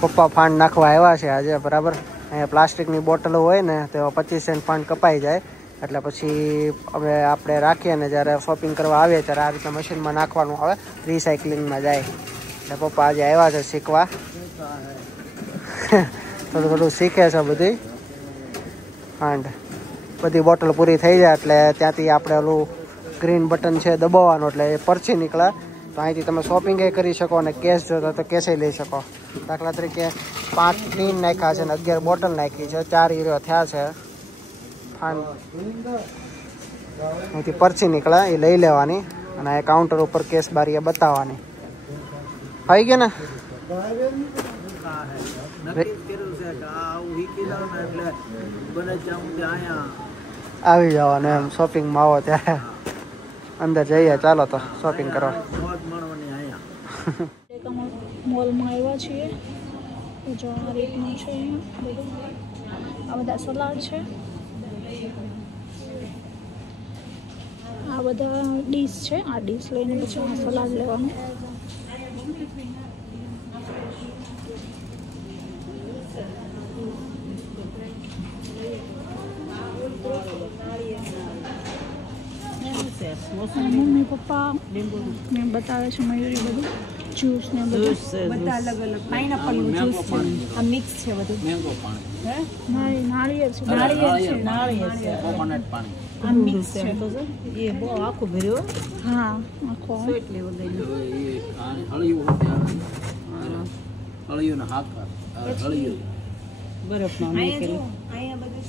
પપ્પા ફાંડ નાખવા આવ્યા છે આજે બરાબર. અહીંયા પ્લાસ્ટિકની બોટલો હોય ને તો 25 સેન્ટ ફાંડ કપાઈ જાય એટલે પછી હવે આપણે રાખીએ ને જ્યારે શોપિંગ કરવા આવીએ ત્યારે આ રીતે મશીનમાં નાખવાનું આવે, રિસાયકલિંગમાં જાય. એટલે પપ્પા આજે આવ્યા છે શીખવા. થોડું થોડું શીખે છે બધી ફાંડ. બધી બોટલ પૂરી થઈ જાય એટલે ત્યાંથી આપણે ઓલું ગ્રીન બટન છે દબાવવાનું એટલે એ પરથી નીકળે. તો અહીંથી તમે શોપિંગ એ કરી શકો અને કેશ જોતા તો કેશે લઈ શકો. દાખલા તરીકે 5 ટીન નાખ્યા છે અને 11 બોટલ નાખી છે, 4 યુરો થયા છે. ફાંડ અહીંથી પરથી નીકળે એ લઈ લેવાની અને એ કાઉન્ટર ઉપર કેશ બારીએ બતાવવાની. આવી ગયા ને આવી જવાનું એમ શોપિંગમાં આવો ત્યારે. અંદર જઈએ ચાલો તો શોપિંગ કરવા. મોલમાં આવ્યા છીએ જો આ રીતનું છે. આ બધા સલાડ છે, આ બધા ડીશ છે. આ ડીશ લઈને પછી આ સલાડ લેવાનું. મમ્મી પપ્પા ને બતાવે છે મયુરી બધું જ્યુસ ને બધું બધા અલગ અલગ પાઇનેપલ નું જ્યુસ છે. આ મિક્સ છે બધું. મેંગો પાણી હે નાળિયેર છે, નાળિયેર છે કોકોનટ પાણી આ મિક્સ છે. તો એ બહુ આખું ભર્યો. હા આખો સ્વીટ લેવલ દઈ એ હળિયું હળિયું ના હાથ હળિયું બરફ માં મૂકેલું. અહીંયા બધું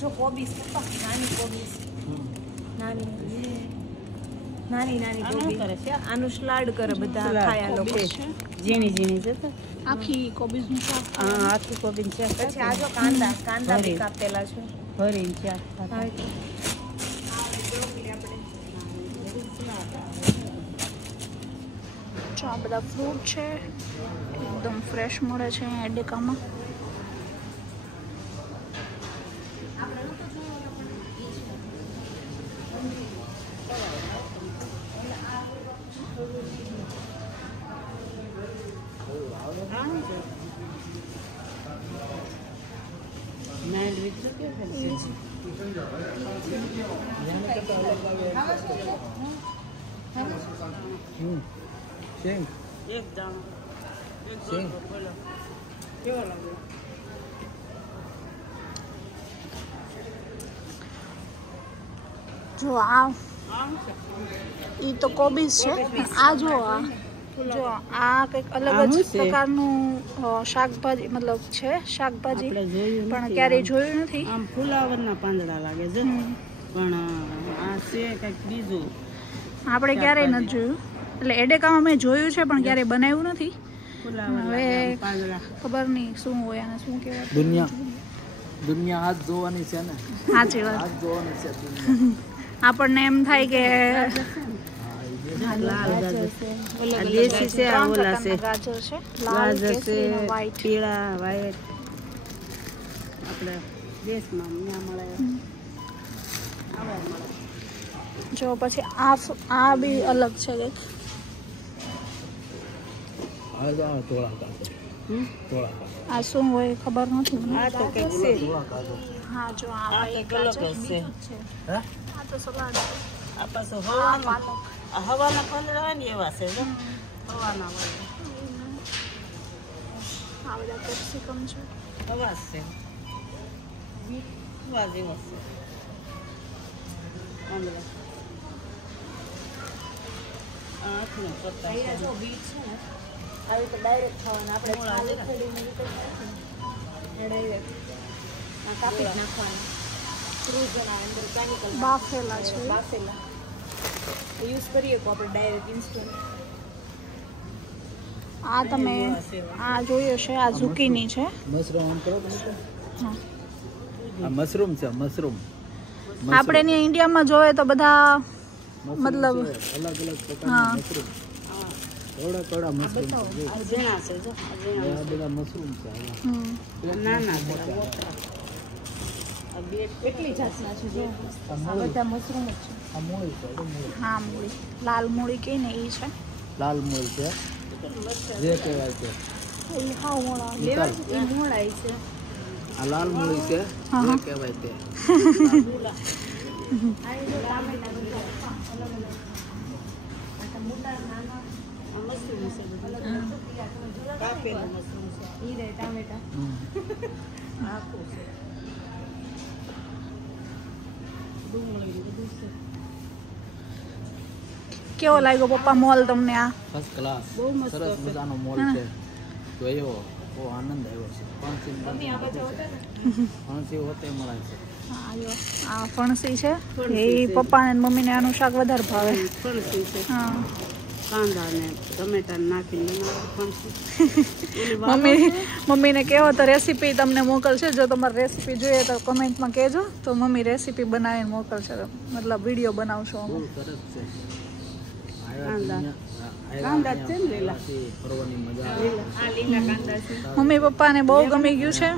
જો કોબીસ નાની કોબીસ નાની કોબીસ કરે છે. આનું સલાડ કરે બધા ખાયા લોકો. ઝીણી ઝીણી છે તો આખી કોબીજ નું શાક. હા આખી કોબીજ છે. પછી આ જો કાંદા બી કાપેલા છે ભરીને છે. જો આ બધા ફ્રૂટ છે એકદમ ફ્રેશ મળે છે અહીંયા એડેકામાં. જો આ ઈ તો કોબીજ છે. આ જો આ કંઈક અલગ જ પ્રકારનું શાકભાજી મતલબ છે શાકભાજી પણ ક્યારેય જોયું નથી. આમ ફુલાવરના પાંદડા લાગે છે પણ આ છે કંઈક બીજું આપણે ક્યારેય નથી જોયું. એટલે એડેકામાં મેં જોયું છે પણ ક્યારેય બનાવ્યું નથી. હવે ખબર નહીં શું હોય અને શું કહેવાય. દુનિયા હાથ જોવાની છે ને. સાચી વાત. હાથ જોવાની છે. આપણને એમ થાય કે દેશી છે આ ઓલા છે ગાજર છે લાલ કેસરી ને વ્હાઈટ પીળા વ્હાઈટ આપણે દેશમાં ત્યાં મળે આવા મળે. જો પછી આ બી અલગ છે કંઈક. આ શું હોય ખબર નથી મને. આ તો કંઈક છે. હા જો આ એક અલગ છે. આ તો સલાડ છે. આ પાછો હવાના પાંદડા હોય ને એવા છે જો હવાના હોય. આ બધા કેપ્સિકમ છે. હવા છે હવા જેવો છે પાંદડા. આખું પત્તા જો બીટ છે ને આવી તો ડાયરેક્ટ ખાવાના. આપણે ડાયરેક્ટ કાપી નાખવાના. બાફેલા છે. બાફેલા યુઝ કરીએ તો આપણે ડાયરેક્ટ ઇન્સ્ટન્ટ. આ તમે આ જોયું છે આ ઝુકીની છે. મશરૂમ આમ કરો હા આ મશરૂમ છે. મશરૂમ આપણે અહીંયા ઇન્ડિયામાં જોઈએ તો બધા મતલબ અલગ અલગ પ્રકારના મશરૂમ. થોડા મશરૂમ ઝીણા છે જો આ બધા મશરૂમ છે. નાના કેટલી જાતના છે જો આ બધા મશરૂમ જ છે. આ મૂળી છે, મૂળી. હા મૂળી, લાલ મૂળી કે ને એ છે. લાલ મૂળી છે જે કહેવાય છે એ હાવ મોળા લેવા એ મોળાય છે. આ લાલ મૂળી છે હા, જે હા. કહેવાય તે આ જો ટામેટા બધા અલગ અલગ આ મોટા નાના મશરૂમ છે બધા કાપેલા મશરૂમ છે. ઈ રે ટામેટા આખું છે ડુંગળી બધું છે. કેવો લાગ્યો પપ્પા મોલ તમને આ? ફર્સ્ટ ક્લાસ બહુ મસ્ત સરસ છે. મજાનો મોલ છે જોયો બહુ આનંદ આવ્યો છે ફણસી હોતે મળે છે હા જો આ ફણસી છે એ પપ્પા ને મમ્મી ને આનું શાક વધારે ભાવે. ફણસી છે હા કાંદા ને ટમેટા નાખીને બનાવે ફણસી. મમ્મીને કહેવો તો રેસીપી તમને મોકલશે. જો તમારે રેસીપી જોઈએ તો કમેન્ટમાં કહેજો તો મમ્મી રેસીપી બનાવીને મોકલશે. મતલબ વિડીયો બનાવશો અમે. બહુ સરસ છે કાંદા છે ને લીલા ફરવાની મજા આવે આ લીલા કાંદા છે. મમ્મી પપ્પાને બહુ ગમી ગયું છે.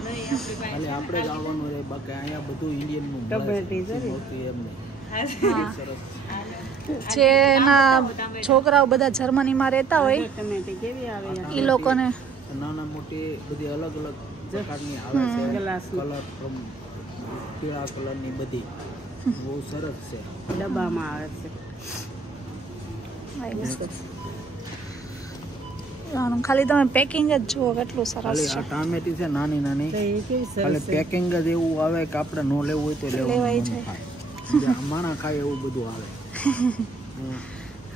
ખાલી આપણે જ આવવાનું રહે બાકી અહીંયા બધું ઇન્ડિયન નું ટમેટી છે ને. એમને હા. સરસ જે એના છોકરાઓ બધા જર્મનીમાં રહેતા હોય ટમેટી કેવી આવે એ લોકોને નાના મોટી બધી અલગ અલગ પ્રકારની આવે છે ગ્લાસ કલર પીળા કલરની બધી બહુ સરસ છે ડબ્બામાં આવે છે. ખાલી તમે પેકિંગ જ જુઓ કેટલું સરસ ખાલી છે. આ ટામેટી છે નાની નાની તો એ કેવી ખાલી સરસ છે. પેકિંગ જ એવું આવે કે આપણે ન લેવું હોય તો લેવાય લેવાનું જાય. થાય માણા ખાય એવું બધું આવે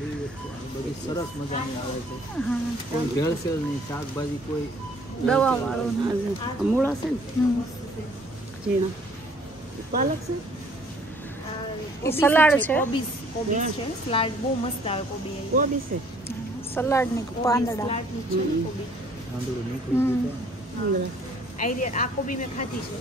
એવી વસ્તુ આવે. બધી સરસ મજાની આવે છે કોઈ ભેળસેળ નહીં શાકભાજી કોઈ દવા વાળું આ મૂળા છે ને ઝીણા પાલક છે એ સલાડ છે. કોબીજ છે સલાડ બહુ મસ્ત આવે કોબી છે સલાડ ની પાંદડા. આંધળું નીકળી ગયું છે આ કોબી મેં ખાધી છે.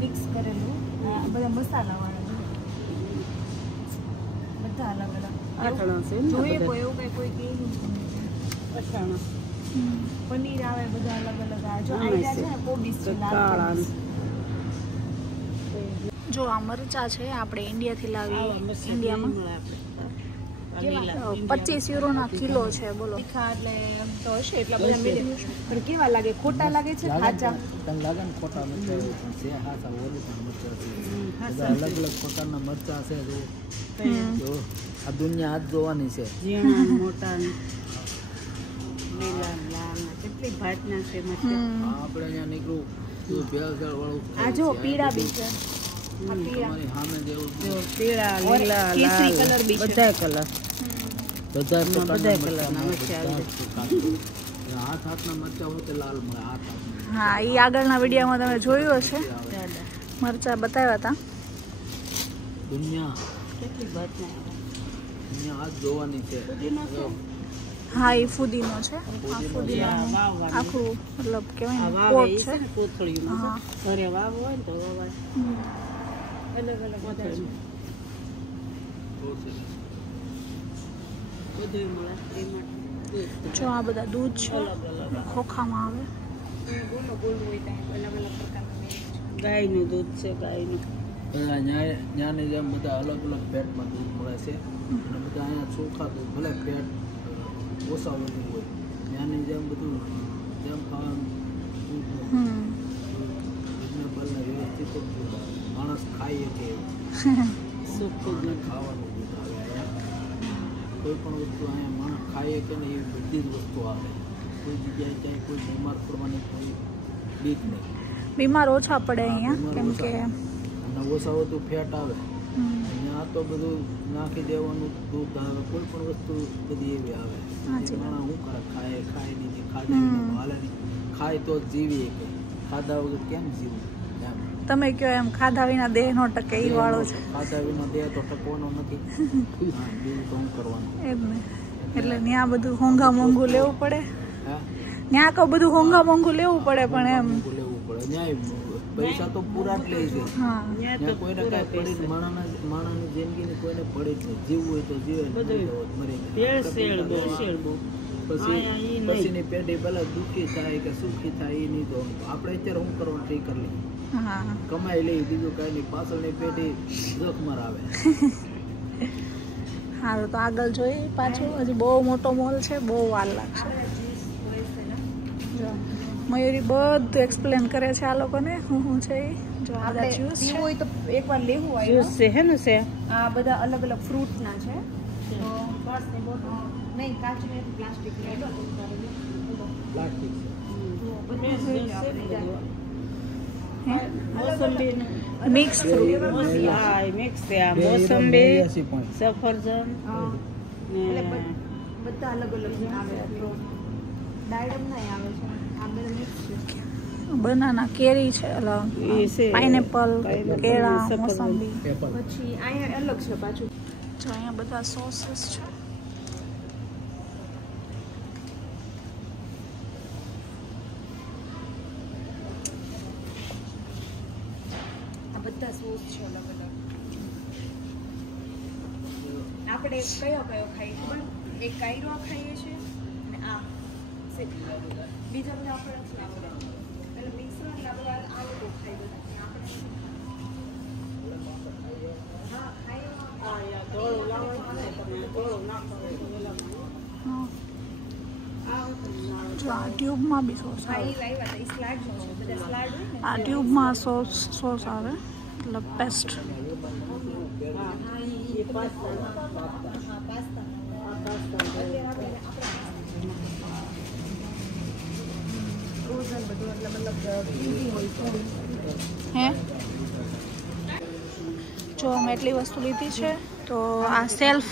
મિક્સ કરેલું બધા મસાલા વાળા બધા અલગ અલગ અઠાણા છે જોઈએ કોઈ એવું કઈ કોઈ કે અઠાણા પનીર આવે બધા અલગ અલગ આ જો આઈડિયા છે ને કોબીજ છે લાલ કોબીજ. જો આ મરચા છે આપણે ઇન્ડિયાથી લાવી ઇન્ડિયામાં 25 યુરોના કિલો છે. બોલો તીખા એટલે એમ તો હશે એટલા બધા મીડિયમ પણ કેવા લાગે ખોટા લાગે છે ખાચા તને લાગે ને ખોટા મરચાં એવું પણ છે હાચા ઓલું પણ મરચાં છે બધા અલગ અલગ પ્રકારના મરચાં છે જો આ દુનિયા હાથ જોવાની છે ઝીણા મોટા લીલા લાલ કેટલી ભાતના છે મરચાં. આપણે અહીંયા નીકળું તો ભેળસેળ વાળું આ જો પીળા બી છે તમારી સામે જેવું જો પીળા લીલા કેસરી કલર બી છે બધા કલર બધા કલરના મરચાં આવે હાથ હાથના મરચાં હોય તો લાલ મળે હાથ હાથના હા એ આગળના વિડીયોમાં તમે જોયું હશે મરચા બતાવ્યા હતા. દુનિયા કેટલી ભાતના દુનિયા હાથ જોવાની છે હા એ ફુદીનો છે. આ ફુદીનાનું આખું મતલબ કહેવાય ને પોટ છે. કોથળીમાં હા. ઘરે વાવ હોય ને તો વવાય અલગ અલગ બધા બધું મળે એ માટે જો આ બધા દૂધ છે ખોખામાં આવે. ગાયનું દૂધ છે ગાયનું પેલા ન્યાની જેમ બધા અલગ અલગ પેટમાં દૂધ મળે છે અને બધા અહીંયા ચોખા દૂધ ભલે પેટ ઓછા વધુ હોય ત્યાંની જેમ બધું જેમ ખાવાનું દૂધ રીઝનેબલ ને વ્યવસ્થિત જ દૂધ આવે માણસ ખાઈએ કે સૂકું માણસ ખાવાનું દૂધ આવે કોઈ પણ વસ્તુ અહીંયા માણસ ખાઈએ કે ને એવી બધી જ વસ્તુ આવે કોઈ જગ્યાએ ક્યાંય કોઈ બીમાર પડવાની કોઈ બીક નહીં બીમાર ઓછા પડે અહીંયા કેમ કે અને ઓછા વધુ ફેટ આવે અહીંયા તો બધું નાખી દેવાનું દૂધ આવે કોઈ પણ વસ્તુ બધી એવી આવે સાચી વાત. શું કરે ખાય નહીં ખાધા હાલે નહીં ખાય તો જ જીવીએ કે ખાધા વગર કેમ જીવવું એમ તમે કહો એમ ખાધા વિના દેહ નો ટકે એ વાળો છે. ખાધા વિના દેહ તો ટકવાનો નથી હા બીજું તો શું કરવાનું એમ ને એટલે ત્યાં બધું હોંઘા મોંઘું લેવું પડે. હા ત્યાં કહું બધું હોંઘા મોંઘું લેવું પડે પણ એમ લેવું પડે ન્યાય પૈસા તો પૂરા જ લે છે હા ત્યાં કોઈને કાંઈ પડી માણસની જિંદગીની કોઈને પડી જ નહીં જીવવું હોય તો જીવે મરી જાય ભેળસેળ બહુ પછીની પેઢી ભલે દુઃખી થાય કે સુખી થાય એ નહીં તો આપણે અત્યારે હું કરવાનું ટ્રી કરી લઈએ, કમાઈ લઈ, બીજું કઈ નહીં. પાછળની પેઢી જોખ મરાવે. સારું, તો આગળ જોઈએ પાછું. હજી બહુ મોટો મોલ છે, બહુ વાર લાગશે. જો મયુરી બધું એક્સપ્લેન કરે છે આ લોકોને શું છે એ. જો આ બધા જ્યુસ છે, હોય તો એકવાર લેવું હોય. જ્યુસ છે હે ને છે. આ બધા અલગ અલગ ફ્રૂટના છે. તો બસ ને બોટલ નહીં, કાચની પ્લાસ્ટિક લેલો પ્લાસ્ટિક મિક્સ ફ્રૂટ. મિક્સ છે. આ મોસંબી, સફરજન, ને બધા અલગ અલગ આવે. ડાયડમ નહીં આવે છે, આ બધા મિક્સ છે. બનાના, કેરી છે, પાઇનેપલ, કેળા, મોસંબી. પછી અહીંયા અલગ છે પાછું. જો અહીંયા બધા સોસીસ છે. આ બધા સોસ છે અલગ અલગ. આપણે કયો ખાઈએ ખબર? એક કાયરો ખાઈએ છીએ અને આ બીજા બધા આપણે નથી આવડે. એટલે મિક્સર એટલે બધા આ લોકો ખાઈ બધા. જો આ ટ્યુબમાં બી સોસ આવે. આ ટ્યુબમાં સોસ આવે, એટલે પેસ્ટ. હે જો અમે એટલી વસ્તુ લીધી છે, તો આ સેલ્ફ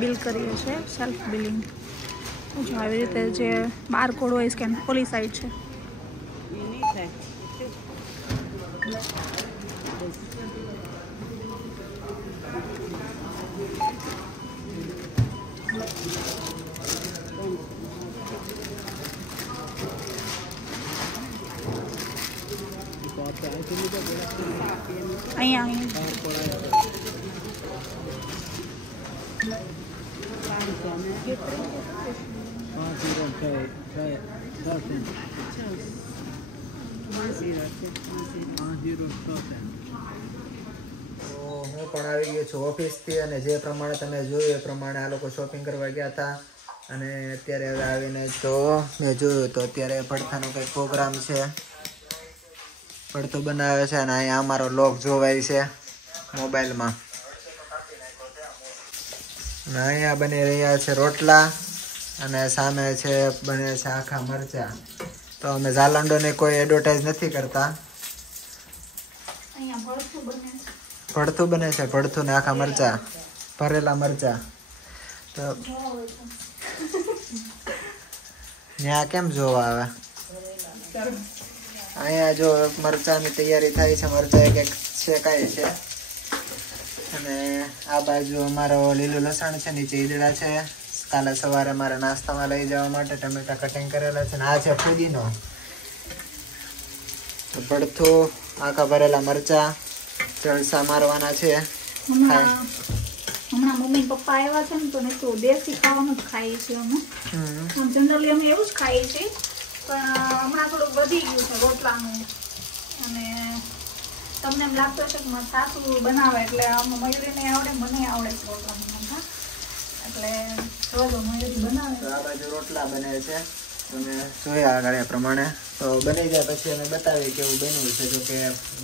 બિલ કરીએ છીએ, સેલ્ફ બિલિંગ. જો આવી રીતે જે બારકોડ હોય સ્કેન ઓલી સાઈડ છે. અહીંયા હું પણ આવી ગયો છું ઓફિસથી, અને જે પ્રમાણે તમે જોયું એ પ્રમાણે આ લોકો શોપિંગ કરવા ગયા હતા. અને અત્યારે હવે આવીને તો મેં જોયું તો અત્યારે ભડથાનો કંઈક પ્રોગ્રામ છે, ભડથું બનાવે છે. અને અહીંયા અમારો લોક જોવાય છે મોબાઈલમાં. અને અહીંયા બની રહ્યા છે રોટલા, અને સામે છે બને છે આખા મરચા. તો અમે ઝાલંડોને કોઈ એડવર્ટાઇઝ નથી કરતા. ભડથું બને છે, ભડથું ને આખા મરચા, ભરેલા મરચા. તો ત્યાં કેમ જોવા આવે? અહીંયા જો મરચાની તૈયારી થાય છે, મરચા એક એક શેકાય છે. અને આ બાજુ અમારો લીલું લસણ છે, નીચે ઈદડા છે. કાલે સવારે મારે નાસ્તામાં લઈ જવા માટે ટમેટા કટિંગ કરેલા છે. અને આ છે ફુદીનો. તો ભડથું, આખા ભરેલા મરચા, જલસા મારવાના છે. હમણાં મમ્મી પપ્પા આવ્યા છે ને, તો નહીં તો દેશી ખાવાનું જ ખાઈએ છીએ અમે. જનરલી અમે એવું જ ખાઈએ છીએ, પણ હમણાં થોડુંક વધી ગયું છે રોટલાનું. અને તમને એમ લાગતું હશે કે મારા સાસુ બનાવે, એટલે મયુરીને આવડે, મને આવડે છે રોટલા બનાવતા. એટલે ચલો મયુરી બનાવે. આ બાજુ રોટલા બને છે, તમે જોયા આગળ એ પ્રમાણે. તો બની જાય પછી અમે બતાવીએ કેવું બન્યું છે. જો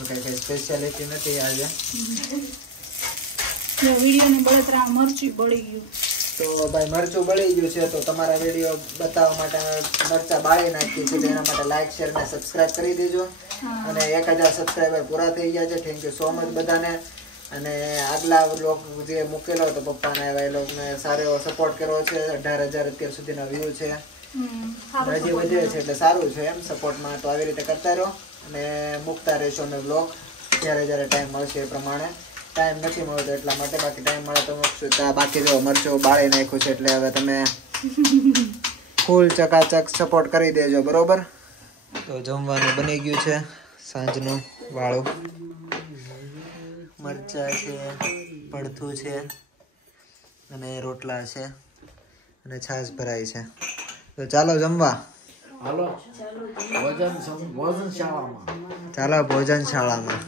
કે કઈ સ્પેશિયાલિટી નથી આજે. વિડીયોની બળતરા મરચું બળી ગયું. તો ભાઈ મરચું બળી ગયું છે, તો તમારા વિડીયો બતાવવા માટે મરચા બાળી નાખી છે. એના માટે લાઈક, શેર ને સબસ્ક્રાઇબ કરી દેજો. અને 1000 સબસ્ક્રાઈબર પૂરા થઈ ગયા છે. થેન્ક યુ સો મચ બધાને. અને આગલા વ્લોગ જે મૂકેલો હતો પપ્પાને, એ લોકોને સારો એવો સપોર્ટ કર્યો છે. 18,000 અત્યાર સુધીના વ્યૂ છે. હજી વધે છે એટલે સારું છે એમ સપોર્ટમાં. તો આવી રીતે કરતા રહો અને મૂકતા રહેશો અમે વ્લોગ જ્યારે ટાઈમ મળશે એ પ્રમાણે. ટાઈમ નથી મળતો એટલા માટે, બાકી ટાઈમ મળે તો મૂકશું. બાકી જો મરચું બાળી નાખ્યું છે, એટલે હવે તમે ફૂલ ચકાચક સપોર્ટ કરી દેજો, બરોબર? તો જમવાનું બની ગયું છે, સાંજનું વાળું. મરચા છે, ભડથું છે અને રોટલા છે. અને છાશ ભરાઈ છે. તો ચાલો જમવા. હાલો ભોજન શાળામાં. ચાલો ભોજન શાળામાં.